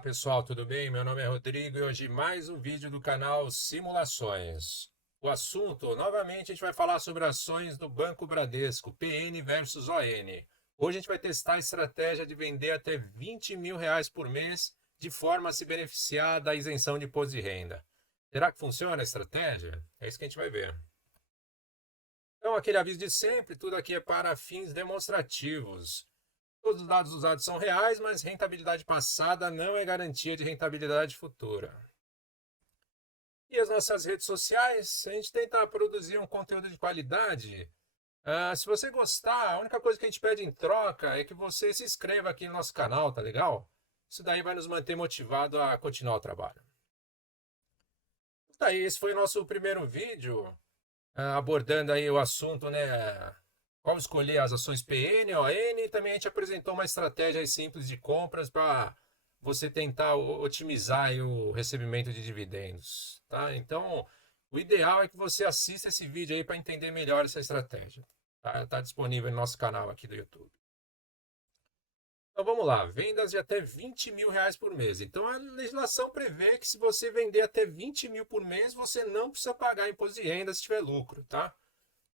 Olá pessoal, tudo bem? Meu nome é Rodrigo e hoje mais um vídeo do canal Simulações. O assunto, novamente, a gente vai falar sobre ações do Banco Bradesco, PN versus ON. Hoje a gente vai testar a estratégia de vender até R$ 20.000 por mês, de forma a se beneficiar da isenção de imposto de renda. Será que funciona a estratégia? É isso que a gente vai ver. Então, aquele aviso de sempre, tudo aqui é para fins demonstrativos. Todos os dados usados são reais, mas rentabilidade passada não é garantia de rentabilidade futura. E as nossas redes sociais, a gente tenta produzir um conteúdo de qualidade. Se você gostar, a única coisa que a gente pede em troca é que você se inscreva aqui no nosso canal, tá legal? Isso daí vai nos manter motivado a continuar o trabalho. Tá aí, esse foi o nosso primeiro vídeo, abordando aí o assunto, né? Qual escolher as ações PN, ON, e também a gente apresentou uma estratégia simples de compras para você tentar otimizar aí o recebimento de dividendos, tá? Então, o ideal é que você assista esse vídeo aí para entender melhor essa estratégia. Tá disponível no nosso canal aqui do YouTube. Então vamos lá, vendas de até R$ 20.000 por mês. Então a legislação prevê que se você vender até 20 mil por mês, você não precisa pagar imposto de renda se tiver lucro, tá?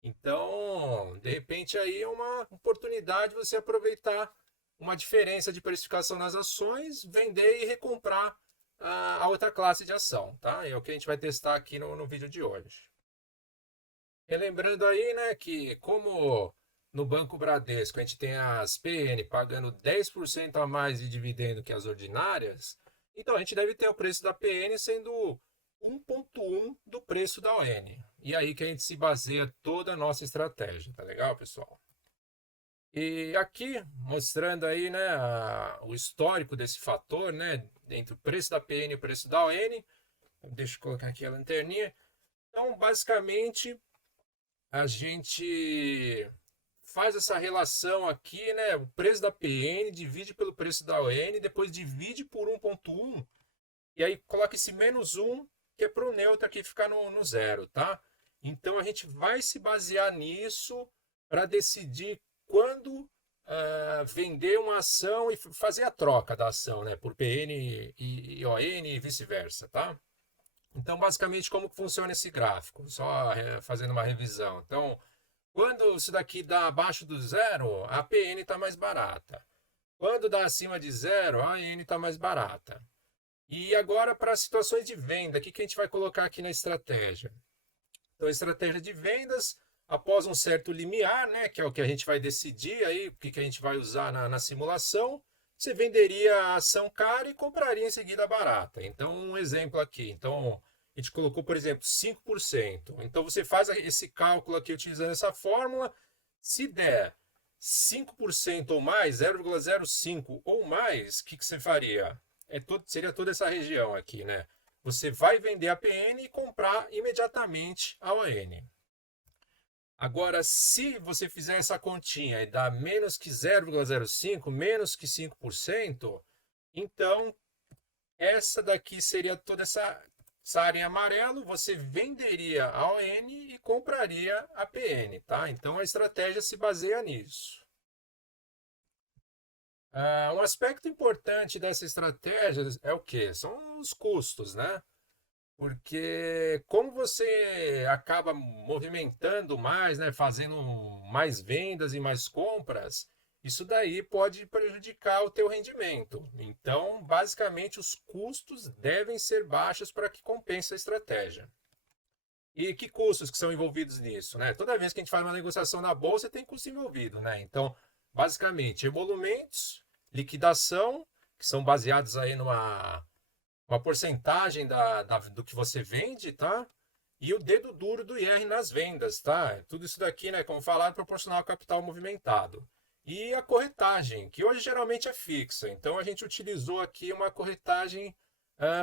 Então, de repente aí é uma oportunidade de você aproveitar uma diferença de precificação nas ações, vender e recomprar a outra classe de ação, tá? É o que a gente vai testar aqui no vídeo de hoje. Relembrando aí, né, que como no Banco Bradesco a gente tem as PN pagando 10% a mais de dividendo que as ordinárias, então a gente deve ter o preço da PN sendo 1,1 do preço da ON. E aí que a gente se baseia toda a nossa estratégia, tá legal, pessoal? E aqui, mostrando aí, né, o histórico desse fator, né, entre o preço da PN e o preço da ON. Deixa eu colocar aqui a lanterninha. Então, basicamente, a gente faz essa relação aqui, né, o preço da PN divide pelo preço da ON, depois divide por 1,1, e aí coloca esse menos 1, que é para o neutro aqui ficar no zero, tá? Então a gente vai se basear nisso para decidir quando vender uma ação e fazer a troca da ação, né, por PN e ON e vice-versa, tá? Então, basicamente, como que funciona esse gráfico? Só fazendo uma revisão. Então, quando isso daqui dá abaixo do zero, a PN está mais barata. Quando dá acima de zero, a AN está mais barata. E agora, para situações de venda, o que a gente vai colocar aqui na estratégia? Então, a estratégia de vendas, após um certo limiar, né, que é o que a gente vai decidir aí, o que a gente vai usar na simulação, você venderia a ação cara e compraria em seguida barata. Então, um exemplo aqui. Então, a gente colocou, por exemplo, 5%. Então, você faz esse cálculo aqui utilizando essa fórmula. Se der 5% ou mais, 0,05 ou mais, o que você faria? Seria toda essa região aqui, né? Você vai vender a PN e comprar imediatamente a ON. Agora, se você fizer essa continha e dar menos que 0,05, menos que 5%, então essa daqui seria toda essa área em amarelo, você venderia a ON e compraria a PN, tá? Então a estratégia se baseia nisso. Um aspecto importante dessa estratégia é o quê? São os custos, né? Porque como você acaba movimentando mais, né, fazendo mais vendas e mais compras, isso daí pode prejudicar o teu rendimento. Então, basicamente, os custos devem ser baixos para que compense a estratégia. E que custos que são envolvidos nisso, né? Toda vez que a gente faz uma negociação na bolsa, tem custo envolvido, né? Então, basicamente, emolumentos, liquidação, que são baseados aí uma porcentagem do que você vende, tá? E o dedo duro do IR nas vendas, tá? Tudo isso daqui, né, como falado, é proporcional ao capital movimentado. E a corretagem, que hoje geralmente é fixa. Então a gente utilizou aqui uma corretagem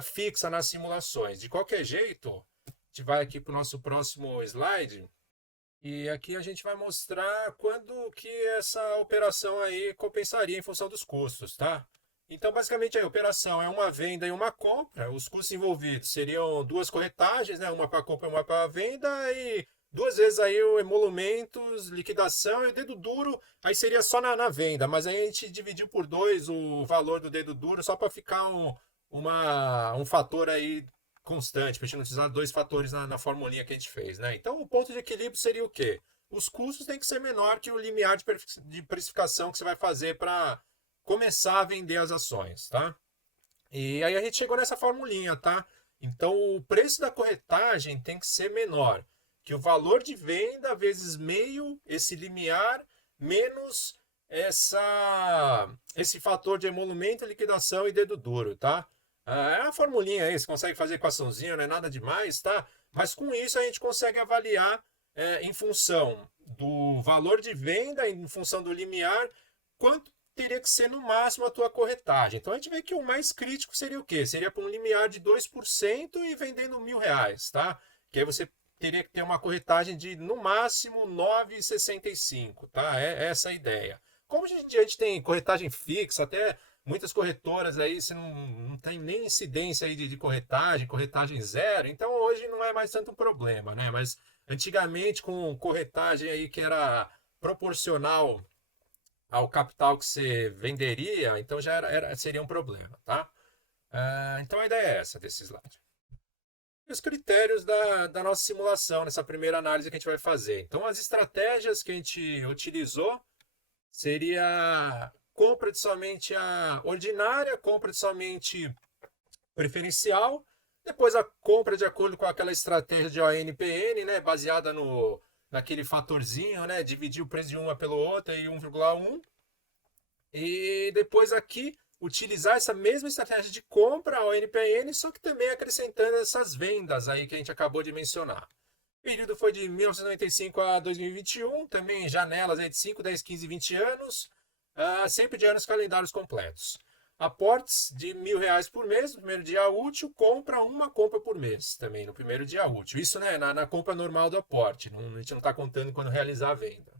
fixa nas simulações. De qualquer jeito, a gente vai aqui para o nosso próximo slide. E aqui a gente vai mostrar quando que essa operação aí compensaria em função dos custos, tá? Então, basicamente, a operação é uma venda e uma compra. Os custos envolvidos seriam duas corretagens, né? Uma para compra e uma para venda, e duas vezes aí o emolumentos, liquidação e o dedo duro, aí seria só na venda, mas aí a gente dividiu por dois o valor do dedo duro só para ficar um fator aí constante, para a gente não utilizar dois fatores na formulinha que a gente fez, né? Então, o ponto de equilíbrio seria o quê? Os custos têm que ser menor que o limiar de precificação que você vai fazer para começar a vender as ações, tá? E aí a gente chegou nessa formulinha, tá? Então, o preço da corretagem tem que ser menor que o valor de venda vezes meio, esse limiar, menos esse fator de emolumento, liquidação e dedo duro, tá? É uma formulinha aí, você consegue fazer equaçãozinha, não é nada demais, tá? Mas com isso a gente consegue avaliar em função do valor de venda, em função do limiar, quanto teria que ser no máximo a tua corretagem. Então a gente vê que o mais crítico seria o quê? Seria para um limiar de 2% e vendendo R$ 1.000, tá? Que aí você teria que ter uma corretagem de no máximo 9,65, tá? É essa a ideia. Como a gente tem corretagem fixa, até muitas corretoras aí você não tem nem incidência aí de corretagem zero, então hoje não é mais tanto um problema, né? Mas antigamente com corretagem aí que era proporcional ao capital que você venderia, então já seria um problema, tá? Então a ideia é essa desse slide. E os critérios da nossa simulação, nessa primeira análise que a gente vai fazer. Então as estratégias que a gente utilizou seria compra de somente a ordinária, compra de somente preferencial, depois a compra de acordo com aquela estratégia de ONPN, né, baseada naquele fatorzinho, né, dividir o preço de uma pelo outro e 1,1. E depois aqui utilizar essa mesma estratégia de compra ao NPN, só que também acrescentando essas vendas aí que a gente acabou de mencionar. O período foi de 1995 a 2021, também janelas aí de 5, 10, 15, 20 anos, sempre de anos calendários completos. Aportes de R$ 1.000 por mês, no primeiro dia útil, uma compra por mês, também no primeiro dia útil. Isso, né, na compra normal do aporte, a gente não está contando quando realizar a venda.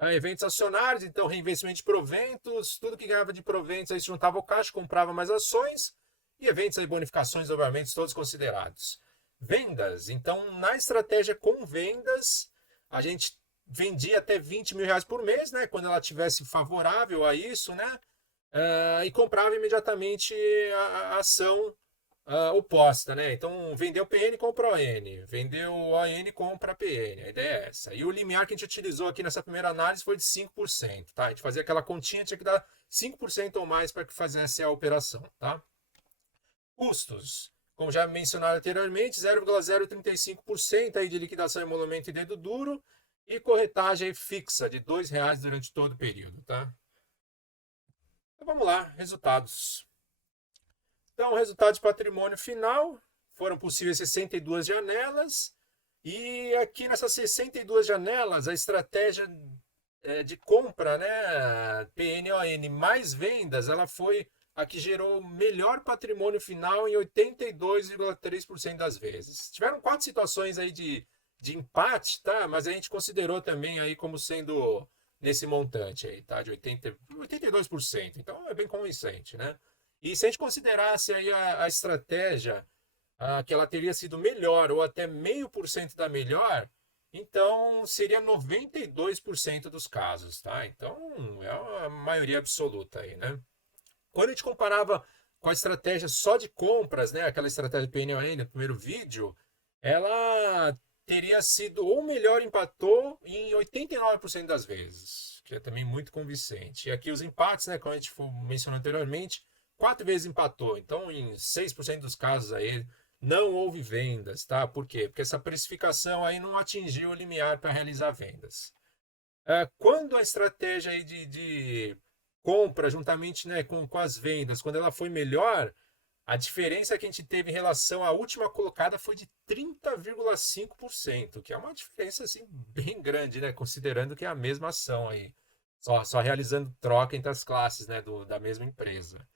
Eventos acionários, então reinvestimento de proventos, tudo que ganhava de proventos aí se juntava ao caixa, comprava mais ações, e eventos aí, bonificações, obviamente, todos considerados. Vendas, então na estratégia com vendas, a gente vendia até R$ 20.000 por mês, né, quando ela tivesse favorável a isso, né, e comprava imediatamente a ação oposta, né? Então, vendeu PN, compra ON. Vendeu ON, compra PN. A ideia é essa. E o limiar que a gente utilizou aqui nessa primeira análise foi de 5%, tá? A gente fazia aquela continha, tinha que dar 5% ou mais para que fizesse a operação, tá? Custos. Como já mencionado anteriormente, 0,035% aí de liquidação, emolumento e dedo duro. E corretagem fixa de R$ 2 durante todo o período, tá? Então, vamos lá, resultados. Então, o resultado de patrimônio final foram possíveis 62 janelas. E aqui nessas 62 janelas, a estratégia de compra, né, PNON mais vendas, ela foi a que gerou melhor patrimônio final em 82,3% das vezes. Tiveram 4 situações aí de empate, tá? Mas a gente considerou também aí como sendo nesse montante aí, tá? De 82%. Então é bem convincente, né? E se a gente considerasse aí a estratégia que ela teria sido melhor ou até 0,5% da melhor, então seria 92% dos casos, tá? Então é uma maioria absoluta aí, né? Quando a gente comparava com a estratégia só de compras, né, aquela estratégia PNON no primeiro vídeo, ela teria sido ou melhor empatou em 89% das vezes, que é também muito convincente. E aqui os empates, né, como a gente mencionou anteriormente, 4 vezes empatou. Então, em 6% dos casos aí, não houve vendas, tá? Por quê? Porque essa precificação aí não atingiu o limiar para realizar vendas. Quando a estratégia aí de compra, juntamente, né, com as vendas, quando ela foi melhor, a diferença que a gente teve em relação à última colocada foi de 30,5%, que é uma diferença assim, bem grande, né, considerando que é a mesma ação aí, só realizando troca entre as classes, né, da mesma empresa.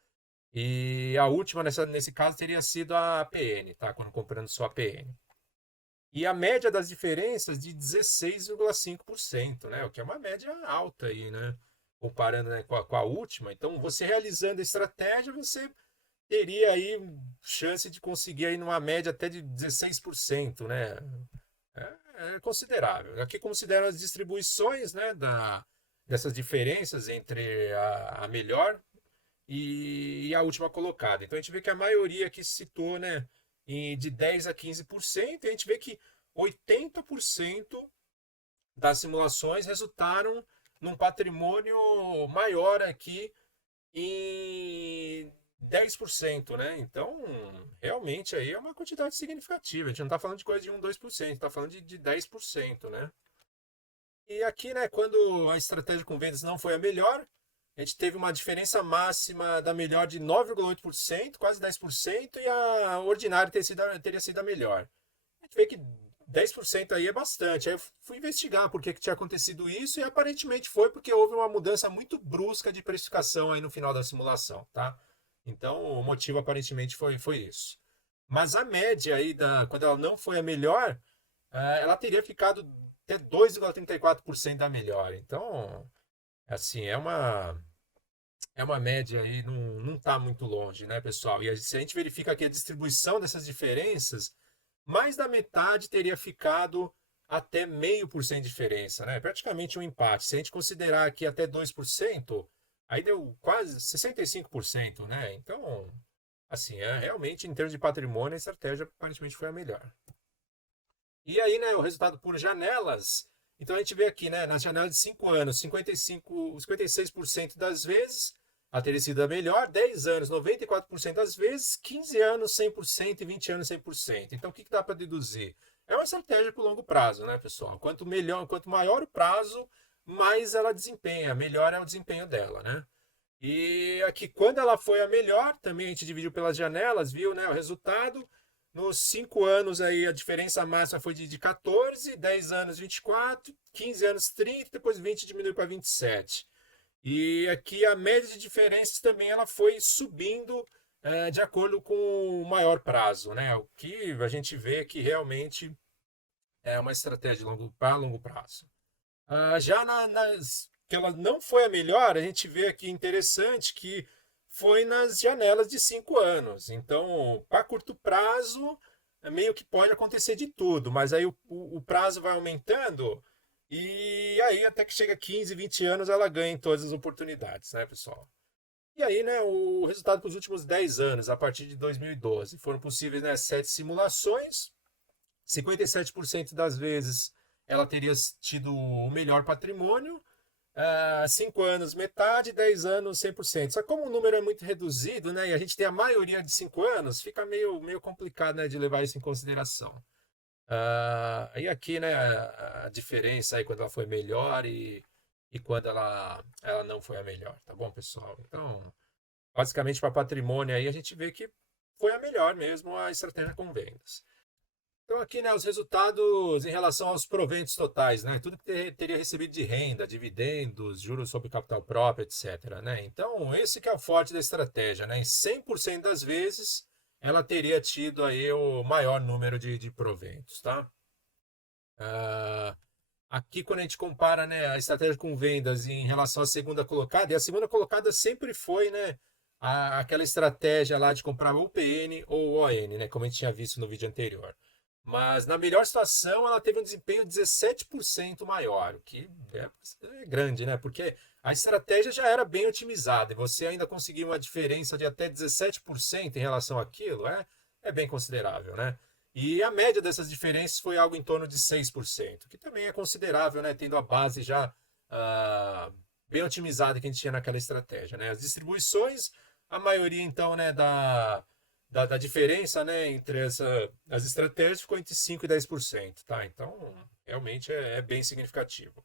E a última, nesse caso, teria sido a APN, tá? Quando comprando só a APN. E a média das diferenças de 16,5%, né? O que é uma média alta aí, né? Comparando, né, com a última. Então, você realizando a estratégia, você teria aí chance de conseguir aí numa média até de 16%, né? É considerável. Aqui consideram as distribuições, né, dessas diferenças entre a melhor e a última colocada. Então a gente vê que a maioria aqui se citou, né, de 10 a 15%, e a gente vê que 80% das simulações resultaram num patrimônio maior aqui em 10%, né? Então, realmente aí é uma quantidade significativa. A gente não está falando de coisa de 1, 2%, está falando de 10%, né? E aqui, né, quando a estratégia com vendas não foi a melhor, a gente teve uma diferença máxima da melhor de 9,8%, quase 10%, e a ordinária teria sido a melhor. A gente vê que 10% aí é bastante. Aí eu fui investigar por que tinha acontecido isso, e aparentemente foi porque houve uma mudança muito brusca de precificação aí no final da simulação, tá? Então o motivo aparentemente foi isso. Mas a média aí, quando ela não foi a melhor, ela teria ficado até 2,34% da melhor. Então, assim, é uma média aí, não está muito longe, né, pessoal? E se a gente verifica aqui a distribuição dessas diferenças, mais da metade teria ficado até 0,5% de diferença, né? Praticamente um empate. Se a gente considerar aqui até 2%, aí deu quase 65%, né? Então, assim, realmente, em termos de patrimônio, a estratégia aparentemente foi a melhor. E aí, né, o resultado por janelas. Então a gente vê aqui, né, nas janelas de 5 anos, 56% das vezes a ter sido a melhor, 10 anos, 94% das vezes, 15 anos, 100% e 20 anos, 100%. Então o que dá para deduzir? É uma estratégia para o longo prazo, né, pessoal? Quanto maior o prazo, mais ela desempenha, melhor é o desempenho dela, né? E aqui, quando ela foi a melhor, também a gente dividiu pelas janelas, viu, né, o resultado. Nos 5 anos aí a diferença máxima foi de 14, 10 anos 24, 15 anos 30, depois 20 diminuiu para 27. E aqui a média de diferenças também ela foi subindo de acordo com o maior prazo, né? O que a gente vê que realmente é uma estratégia para longo prazo. Já que ela não foi a melhor, a gente vê aqui interessante que foi nas janelas de 5 anos. Então, para curto prazo, meio que pode acontecer de tudo, mas aí o prazo vai aumentando e aí até que chega a 15, 20 anos ela ganha em todas as oportunidades, né, pessoal? E aí, né, o resultado para os últimos 10 anos, a partir de 2012, foram possíveis, né, 7 simulações. 57% das vezes ela teria tido o melhor patrimônio, 5 anos metade, 10 anos 100%. Só que como o número é muito reduzido, né, e a gente tem a maioria de 5 anos, fica meio complicado, né, de levar isso em consideração. E aqui, né, a diferença aí quando ela foi melhor e quando ela não foi a melhor, tá bom, pessoal? Então, basicamente para patrimônio aí a gente vê que foi a melhor mesmo a estratégia com vendas. Então, aqui, né, os resultados em relação aos proventos totais, né? Tudo que teria recebido de renda, dividendos, juros sobre capital próprio, etc. Né? Então, esse que é o forte da estratégia, né? Em 100% das vezes, ela teria tido aí o maior número de proventos, tá? Ah, aqui, quando a gente compara, né, a estratégia com vendas em relação à segunda colocada, e a segunda colocada sempre foi, né, aquela estratégia lá de comprar ou PN ou ON, né, como a gente tinha visto no vídeo anterior. Mas na melhor situação, ela teve um desempenho 17% maior, o que é grande, né? Porque a estratégia já era bem otimizada e você ainda conseguiu uma diferença de até 17% em relação àquilo, é bem considerável, né? E a média dessas diferenças foi algo em torno de 6%, que também é considerável, né? Tendo a base já bem otimizada que a gente tinha naquela estratégia, né? As distribuições, a maioria, então, né, da diferença, né, entre as estratégias ficou entre 5% e 10%, tá? Então, realmente é bem significativo.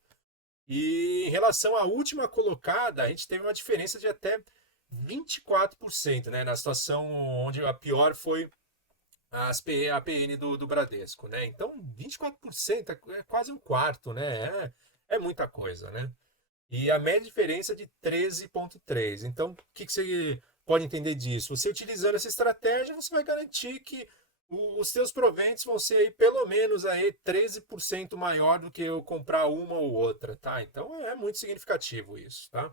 E em relação à última colocada, a gente teve uma diferença de até 24%, né? Na situação onde a pior foi a PN do Bradesco, né? Então, 24% é quase um quarto, né? É muita coisa, né? E a média diferença é de 13,3. Então, o que você pode entender disso? Você utilizando essa estratégia, você vai garantir que os seus proventos vão ser aí pelo menos aí 13% maior do que eu comprar uma ou outra, tá? Então é muito significativo isso, tá?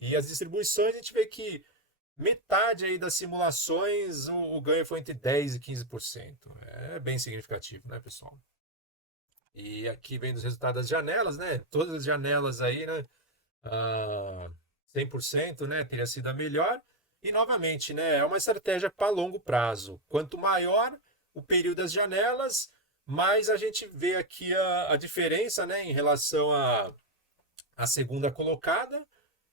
E as distribuições a gente vê que metade aí das simulações o ganho foi entre 10% e 15%. É bem significativo, né, pessoal? E aqui vem os resultados das janelas, né? Todas as janelas aí, né? 100%, né? Teria sido a melhor. E, novamente, né, é uma estratégia para longo prazo. Quanto maior o período das janelas, mais a gente vê aqui a diferença, né, em relação à segunda colocada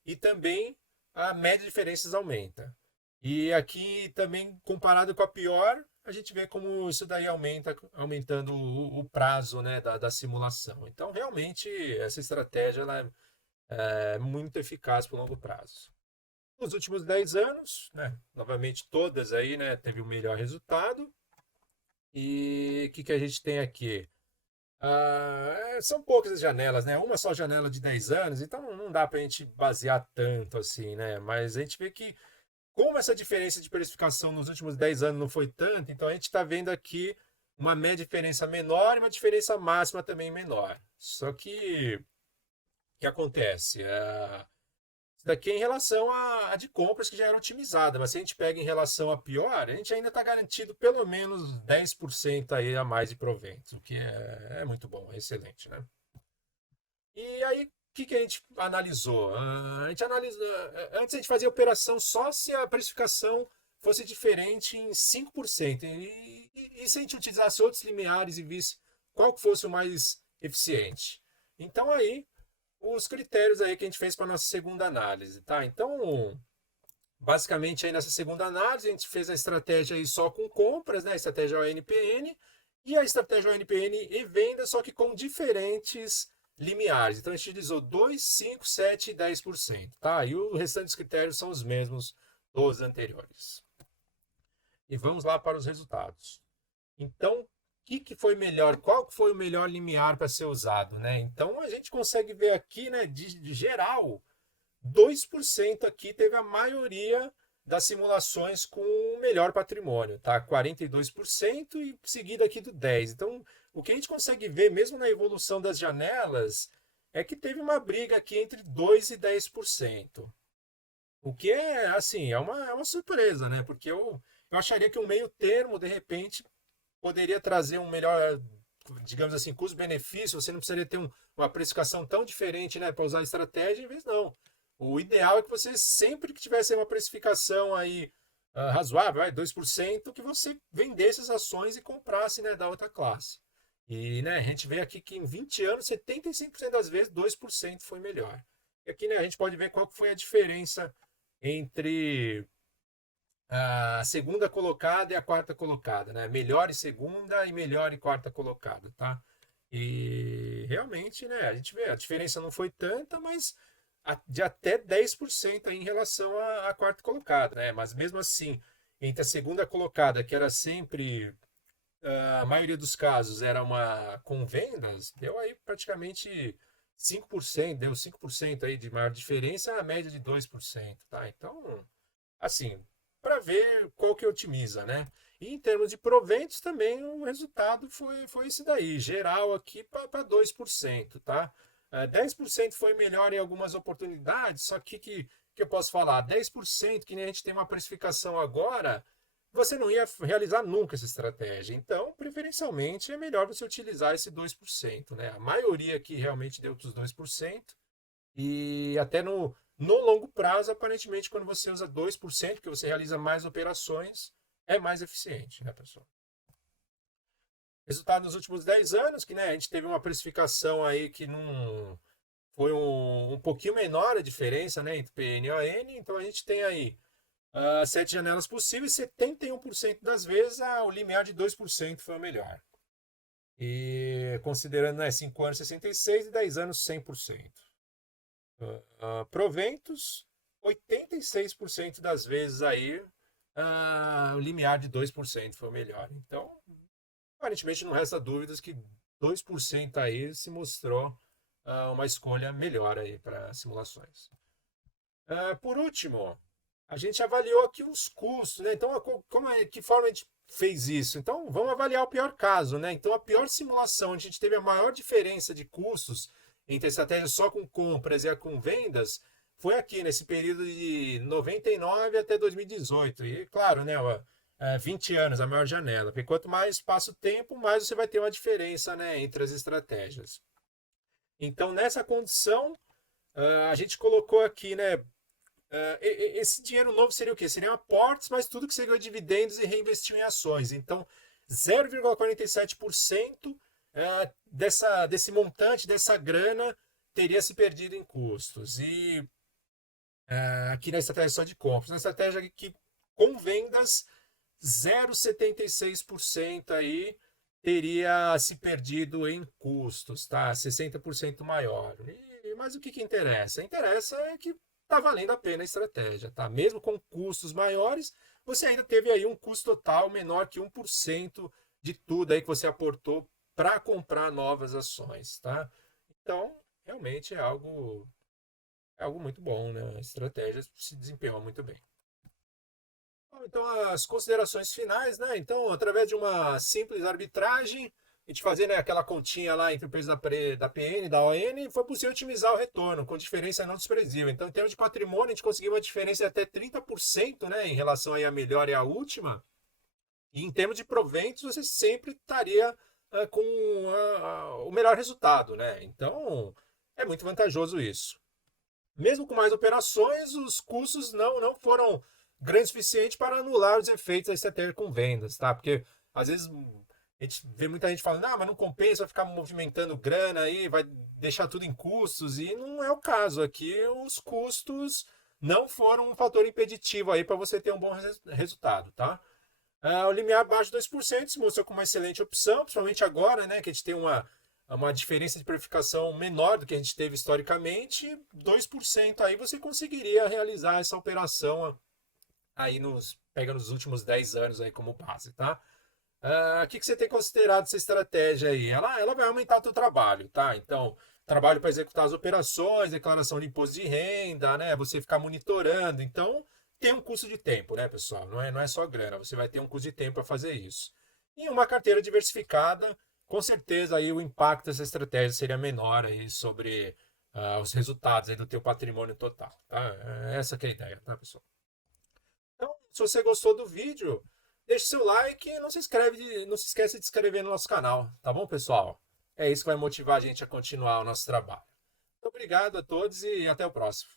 e também a média de diferenças aumenta. E aqui também, comparado com a pior, a gente vê como isso daí aumentando o prazo, né, da simulação. Então, realmente, essa estratégia ela é muito eficaz para o longo prazo. Nos últimos 10 anos, né, novamente todas aí, né, teve o melhor resultado. E o que a gente tem aqui? São poucas as janelas, né? Uma só janela de 10 anos, então não dá para a gente basear tanto assim, né? Mas a gente vê que, como essa diferença de precificação nos últimos 10 anos não foi tanto, então a gente está vendo aqui uma média diferença menor e uma diferença máxima também menor. Só que o que acontece? Isso daqui é em relação a de compras que já era otimizada, mas se a gente pega em relação a pior, a gente ainda está garantido pelo menos 10% aí a mais de proventos, o que é muito bom, é excelente, né? E aí, o que a gente analisou? A gente analisou, antes a gente fazia operação só se a precificação fosse diferente em 5%. E se a gente utilizasse outros limiares e visse qual que fosse o mais eficiente? Então aí os critérios aí que a gente fez para nossa segunda análise, tá? Então, basicamente aí nessa segunda análise a gente fez a estratégia aí só com compras, né? A estratégia ONPN e a estratégia ONPN e venda, só que com diferentes limiares. Então a gente utilizou 2, 5, 7 e 10%, tá? E o restante dos critérios são os mesmos dos anteriores. E vamos lá para os resultados. Então, que foi melhor? Qual que foi o melhor limiar para ser usado, né? Então a gente consegue ver aqui, né, de geral, 2% aqui teve a maioria das simulações com o melhor patrimônio, tá? 42% e seguido aqui do 10%. Então, o que a gente consegue ver, mesmo na evolução das janelas, é que teve uma briga aqui entre 2% e 10%. O que é, assim, é uma surpresa, né? Porque eu acharia que um meio termo, de repente, poderia trazer um melhor, digamos assim, custo-benefício. Você não precisaria ter uma precificação tão diferente, né, para usar a estratégia, em vez não. O ideal é que você, sempre que tivesse uma precificação aí razoável, 2%, que você vendesse as ações e comprasse, né, da outra classe. E, né, a gente vê aqui que em 20 anos, 75% das vezes, 2% foi melhor. E aqui, né, a gente pode ver qual que foi a diferença entre a segunda colocada e a quarta colocada, né? Melhor e segunda e melhor e quarta colocada, tá? E realmente, né, a gente vê, a diferença não foi tanta, mas de até 10% aí em relação à quarta colocada, né? Mas mesmo assim, entre a segunda colocada, que era sempre, a maioria dos casos era uma com vendas, deu aí praticamente 5%, deu 5% aí de maior diferença, a média de 2%, tá? Então, assim, para ver qual que otimiza, né? E em termos de proventos também o resultado foi esse daí, geral aqui para 2%, tá? 10% foi melhor em algumas oportunidades, só que eu posso falar, 10% que nem a gente tem uma precificação agora, você não ia realizar nunca essa estratégia. Então, preferencialmente, é melhor você utilizar esse 2%, né? A maioria aqui realmente deu os 2%. E até no longo prazo, aparentemente, quando você usa 2%, que você realiza mais operações, é mais eficiente, né, pessoal? Resultado nos últimos 10 anos, que, né, a gente teve uma precificação aí que não foi um pouquinho menor a diferença, né, entre PN e ON. Então a gente tem aí 7 janelas possíveis, 71% das vezes o limiar de 2% foi o melhor. E considerando, né, 5 anos 66 e 10 anos 100%. Proventos, 86% das vezes aí o limiar de 2% foi o melhor. Então, aparentemente não resta dúvidas que 2% aí se mostrou uma escolha melhor aí para simulações. Por último, a gente avaliou aqui os custos, né? Então, que forma a gente fez isso? Então, vamos avaliar o pior caso, né? Então, a pior simulação, onde a gente teve a maior diferença de custos entre a estratégia só com compras e a com vendas, foi aqui, nesse período de 99 até 2018. E, claro, né, 20 anos, a maior janela. Porque quanto mais passa o tempo, mais você vai ter uma diferença, né, entre as estratégias. Então, nessa condição, a gente colocou aqui, né, Esse dinheiro novo seria o quê? Seriam aportes, mas tudo que você ganhou de dividendos e reinvestiu em ações. Então, 0,47% desse montante, dessa grana, teria se perdido em custos. E aqui na estratégia só de compras, na estratégia que com vendas, 0,76% aí teria se perdido em custos, tá? 60% maior. Mas o que interessa? Interessa é que está valendo a pena a estratégia, tá? Mesmo com custos maiores, você ainda teve aí um custo total menor que 1% de tudo aí que você aportou para comprar novas ações, tá? Então, realmente é algo muito bom, né? A estratégia se desempenhou muito bem. Bom, então, as considerações finais, né? Então, através de uma simples arbitragem, a gente fazer, né, aquela continha lá entre o preço da PN e da ON, foi possível otimizar o retorno, com diferença não desprezível. Então, em termos de patrimônio, a gente conseguiu uma diferença de até 30%, né, em relação aí à melhor e à última. E em termos de proventos, você sempre estaria com o melhor resultado, né? Então, é muito vantajoso isso. Mesmo com mais operações, os custos não foram grandes o suficiente para anular os efeitos da estratégia com vendas, tá? Porque às vezes a gente vê muita gente falando, ah, mas não compensa, vai ficar movimentando grana aí, vai deixar tudo em custos, e não é o caso. Aqui os custos não foram um fator impeditivo aí para você ter um bom resultado, tá? O limiar abaixo de 2% se mostrou como uma excelente opção, principalmente agora, né, que a gente tem uma diferença de precificação menor do que a gente teve historicamente. 2% aí você conseguiria realizar essa operação aí pega nos últimos 10 anos aí como base, tá? O que você tem considerado essa estratégia aí? Ela vai aumentar o teu trabalho, tá? Então, trabalho para executar as operações, declaração de imposto de renda, né? Você ficar monitorando. Então, tem um custo de tempo, né, pessoal? Não é só grana, você vai ter um custo de tempo para fazer isso. E uma carteira diversificada, com certeza aí o impacto dessa estratégia seria menor aí sobre os resultados aí do teu patrimônio total, tá? Essa que é a ideia, tá, pessoal? Então, se você gostou do vídeo, deixe seu like e não se esqueça de se inscrever no nosso canal, tá bom, pessoal? É isso que vai motivar a gente a continuar o nosso trabalho. Muito obrigado a todos e até o próximo.